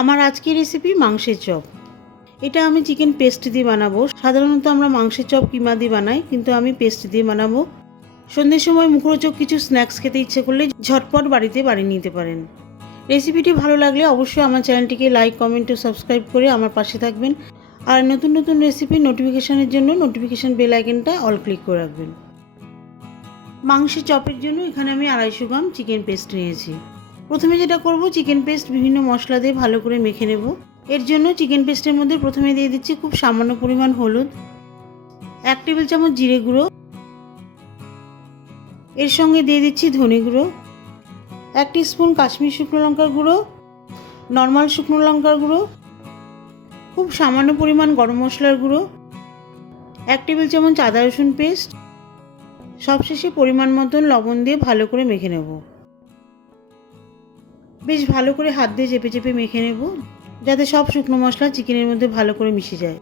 আমার আজকের রেসিপি মাংসের চপ। এটা আমি চিকেন পেস্ট দিয়ে বানাবো। সাধারণত আমরা মাংসের চপ কিমা দিয়ে বানাই, কিন্তু আমি পেস্ট দিয়ে বানাবো। সন্ধ্যের সময় মুখরোচক কিছু স্ন্যাক্স খেতে ইচ্ছে করলে ঝটপট বাড়িতে বানিয়ে নিতে পারেন। রেসিপিটি ভালো লাগলে অবশ্যই আমার চ্যানেলটিকে লাইক, কমেন্ট ও সাবস্ক্রাইব করে আমার পাশে থাকবেন। আর নতুন নতুন রেসিপি নোটিফিকেশনের জন্য নোটিফিকেশন বেল আইকনটা অল ক্লিক করে রাখবেন। মাংসের চপের জন্য এখানে আমি 250 গ্রাম চিকেন পেস্ট নিয়েছি। প্রথমে যেটা করব, চিকেন পেস্ট বিভিন্ন মশলা দিয়ে ভালো করে মেখে নেব। এর জন্য চিকেন পেস্টের মধ্যে প্রথমে দিয়ে দিচ্ছি খুব সামান্য পরিমাণ হলুদ, 1 টেবিল চামচ জিরে গুঁড়ো, এর সঙ্গে দিয়ে দিচ্ছি ধনে গুঁড়ো, 1 টিস্পুন কাশ্মীর শুকনো লঙ্কার গুঁড়ো, নর্মাল শুকনো লঙ্কার গুঁড়ো, খুব সামান্য পরিমাণ গরম মশলার গুঁড়ো, 1 টেবিল চামচ আদা রসুন পেস্ট, সবশেষে পরিমাণ মতন লবণ দিয়ে ভালো করে মেখে নেব। বেশ ভালো করে হাত দিয়ে চেপে চেপে মেখে নেব, যাতে সব শুকনো মশলা চিকেনের মধ্যে ভালো করে মিশে যায়।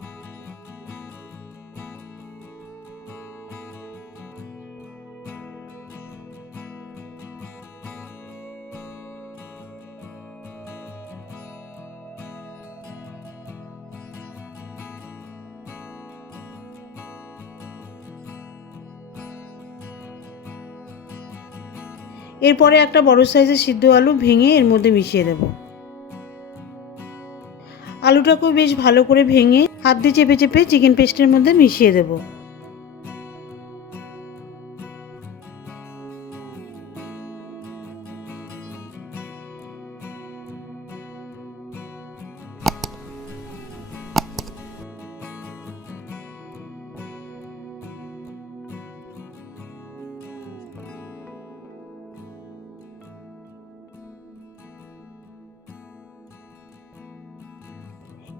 এরপরে একটা বড় সাইজের সিদ্ধ আলু ভেঙে এর মধ্যে মিশিয়ে দেব। আলুটাকেও বেশ ভালো করে ভেঙে হাত দিয়ে চেপে চেপে চিকেন পেস্টের মধ্যে মিশিয়ে দেব।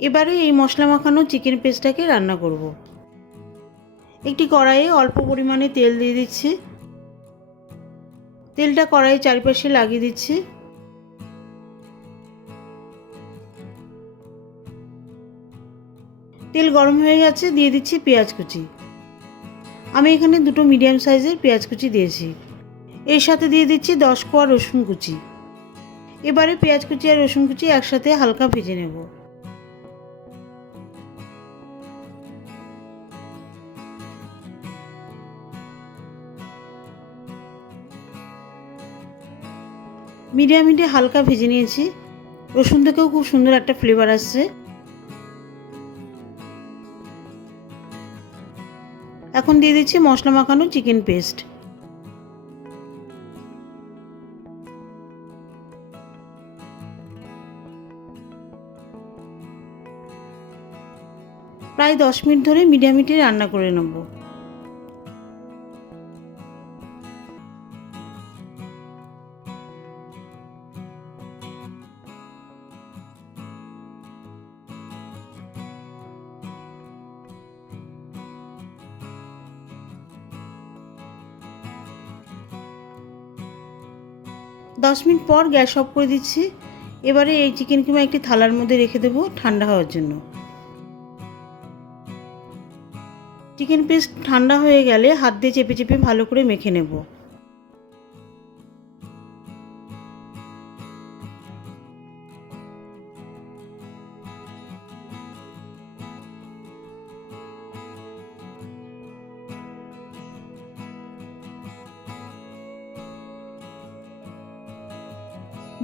এবারে এই মশলা মাখানো চিকেন পেস্টটাকে রান্না করব। একটি কড়াইয়ে অল্প পরিমাণে তেল দিয়ে দিচ্ছি। তেলটা কড়াইয়ের চারপাশে লাগিয়ে দিচ্ছি। তেল গরম হয়ে গেছে, দিয়ে দিচ্ছি পেঁয়াজ কুচি। আমি এখানে দুটো মিডিয়াম সাইজের পেঁয়াজ কুচি দিয়েছি। এর সাথে দিয়ে দিচ্ছি 10 কোয়া রসুন কুচি। এবারে পেঁয়াজ কুচি আর রসুন কুচি একসাথে হালকা ভেজে নেব। মিডিয়াম হিটে হালকা ভেজে নিয়েছি। রসুন থেকেও খুব সুন্দর একটা ফ্লেভার আসছে। এখন দিয়ে দিচ্ছি মশলা মাখানো চিকেন পেস্ট। প্রায় 10 মিনিট ধরে মিডিয়াম হিটে রান্না করে নেব। দশ মিনিট পর গ্যাস অফ করে দিচ্ছি। এবারে এই চিকেন কিমা একটি থালার মধ্যে রেখে দেবো ঠান্ডা হওয়ার জন্য। চিকেন পেস্ট ঠান্ডা হয়ে গেলে হাত দিয়ে চেপে চেপে ভালো করে মেখে নেব।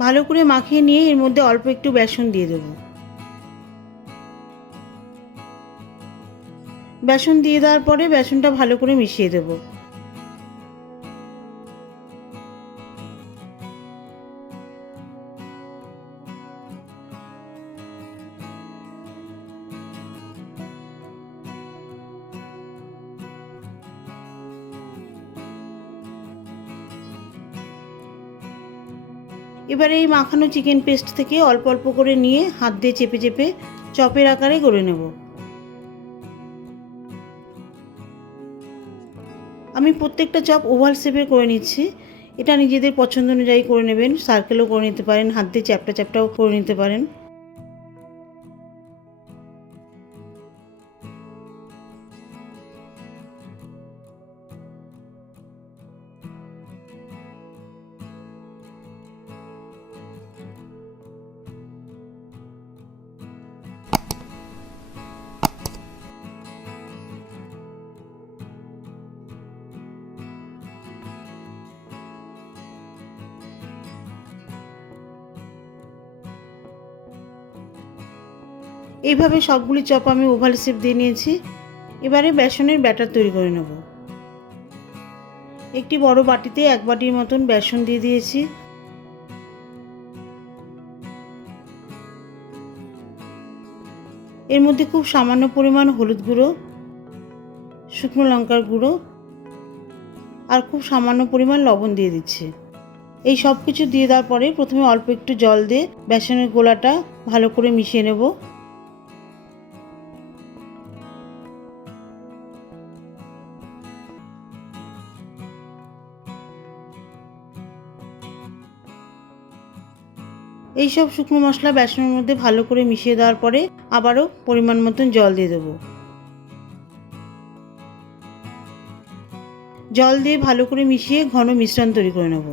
ভালো করে মাখিয়ে নিয়ে এর মধ্যে অল্প একটু বেসন দিয়ে দেবো। বেসন দিয়ে দেওয়ার পরে বেসনটা ভালো করে মিশিয়ে দেবো। এবারে এই মাখানো চিকেন পেস্ট থেকে অল্প অল্প করে নিয়ে হাত দিয়ে চেপে চেপে চপের আকারে গড়ে নেব। আমি প্রত্যেকটা চপ ওভাল শেপে করে নিচ্ছি। এটা নিজেদের পছন্দ অনুযায়ী করে নেবেন। সার্কেলও করে নিতে পারেন, হাত দিয়ে চ্যাপটা চ্যাপটাও করে নিতে পারেন। এইভাবে সবগুলি চপ আমি ওভাল শেপ দিয়ে নিয়েছি। এবারে বেসনের ব্যাটার তৈরি করে নেব। একটি বড় বাটিতে 1 বাটির মতন বেসন দিয়ে দিয়েছি। এর মধ্যে খুব সামান্য পরিমাণ হলুদ গুঁড়ো, শুকনো লঙ্কার গুঁড়ো আর খুব সামান্য পরিমাণ লবণ দিয়ে দিচ্ছি। এই সব কিছু দিয়ে দেওয়ার পরে প্রথমে অল্প একটু জল দিয়ে বেসনের গোলাটা ভালো করে মিশিয়ে নেব। এই সব শুকনো মশলা বেসনের মধ্যে ভালো করে মিশিয়ে দেওয়ার পরে আবারও পরিমাণ মতন জল দিয়ে দেবো। জল দিয়ে ভালো করে মিশিয়ে ঘন মিশ্রণ তৈরি করে নেব।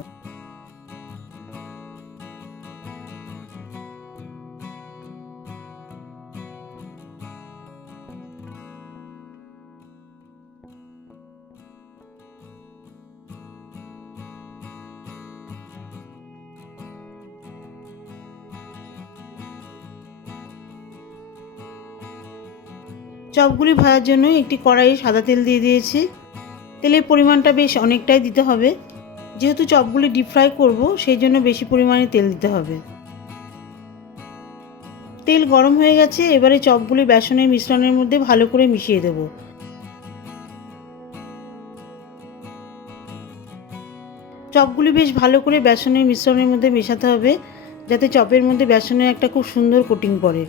চপগুলি ভাজার জন্য একটি কড়াইয়ে সাদা তেল দিয়ে দিয়েছি। তেলের পরিমাণটা বেশ অনেকটাই দিতে হবে, যেহেতু চপগুলি ডিপ ফ্রাই করব সেই জন্য বেশি পরিমাণে তেল দিতে হবে। তেল গরম হয়ে গেছে, এবারে চপগুলি বেসনের মিশ্রণের মধ্যে ভালো করে মিশিয়ে দেব। চপগুলি বেশ ভালো করে বেসনের মিশ্রণের মধ্যে মেশাতে হবে, যাতে চপের মধ্যে বেসনের একটা খুব সুন্দর কোটিং পড়ে।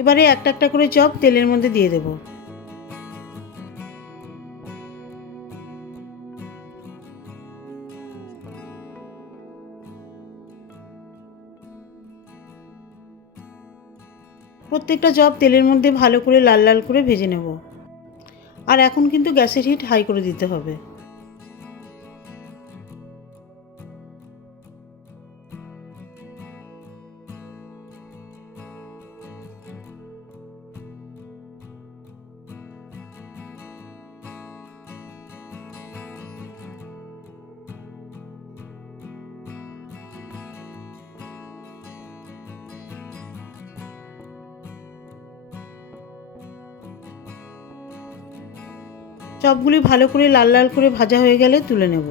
এবারে একটা একটা করে চপ তেলের মধ্যে দিয়ে দেব। প্রত্যেকটা চপ তেলের মধ্যে ভালো করে লাল লাল করে ভেজে নেব। আর এখন কিন্তু গ্যাসের হিট হাই করে দিতে হবে। চপগুলি ভালো করে লাল লাল করে ভাজা হয়ে গেলে তুলে নেব।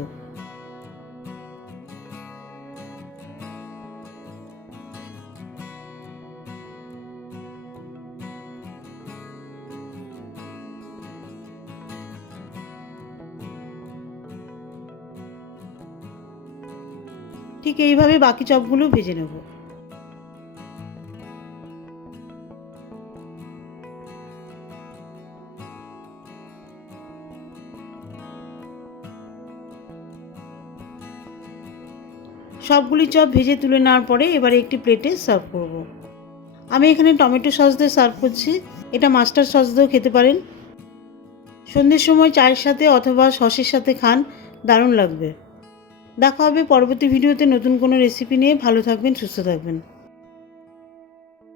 ঠিক এইভাবে বাকি চপগুলো ভেজে নেব। সবগুলি চপ ভেজে তুলে নেওয়ার পরে এবারে একটি প্লেটে সার্ভ করব। আমি এখানে টমেটো সস দিয়ে সার্ভ করছি, এটা মাস্টার্ড সস দিয়েও খেতে পারেন। সন্ধ্যের সময় চায়ের সাথে অথবা সসের সাথে খান, দারুণ লাগবে। দেখা হবে পরবর্তী ভিডিওতে নতুন কোনো রেসিপি নিয়ে। ভালো থাকবেন, সুস্থ থাকবেন।